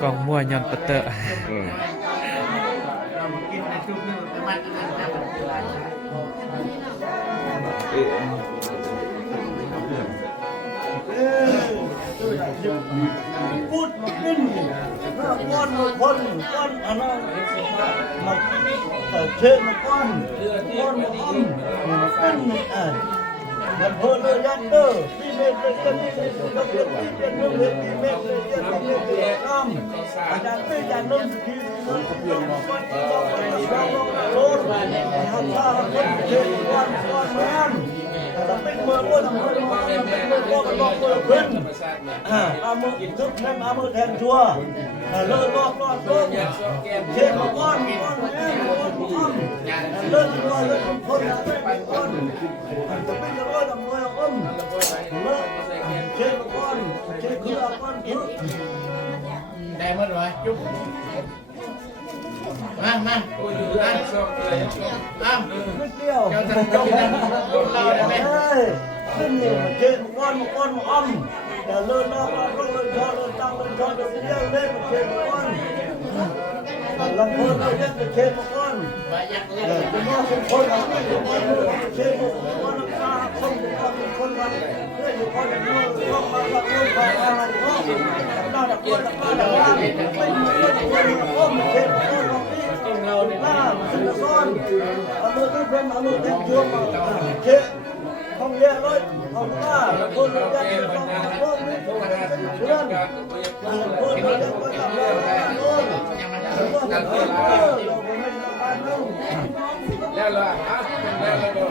กองมั่วย้อนปะเตอะพูดมาขึ้นก้อนมาคนก้อนอันนั้นมาเชิญมาก้อนมาอ้อมมาขึ้นมันเพลินเลยยันเด้อที่เมฆเลยยันที่เราเรียนที่เรียนเรื่องที่เมฆเลยยันที่เมฆเลยน้ำอาจารย์ไม่ยันน้ำที่เราเรียนมาวันที่เราไปเราโลดทำท่าเราเป็นเชิญก้อนแม่เราเป็นเมื่อวันเราเป็นเมื่อวันเราเป็นเพื่อนเอามือทุกแทนเอามือแทนชัวเลิกรอบต้นเชิญมาก้อนแม่ก้อนเลิกตัวเลิกคนละไม่ก้อนจะไม่จะว่าทำไมอ้อมเลิกเชิญมาก้อนเชิญคือก้อนคือได้หมดเลยจุ๊บมาตัวอยู่ได้ชอบเลยไม่เกี่ยวเราได้ไหมขึ้นนี่เชิญก้อนอ้อมแต่เลิกแล้วก็เลิกชอบเลิกตั้งเลิกชอบเลิกเลี้ยงเล่นเชิญก้อนลำพูนเราเล่นเชิญก้อนเป็นว่าเป็นคนเราไม่เป็นคนเชิญก้อนตาคนเราเพื่ออยู่คนเดียวก็มาตะโกนผ่านอะไรก็น่าตะโกนไม่มีคนอ้อมเชิญก้อนเราล่าสุดก้อนเอามือที่เป็นเอามือที่ช่วยมาเชิญห้องเยอะเลยห้องล่าคนเราจะต้องห้องนี้เพื่อนคนเราจะต้องทำอะไรนู่นแล้วล่ะแล้วเรา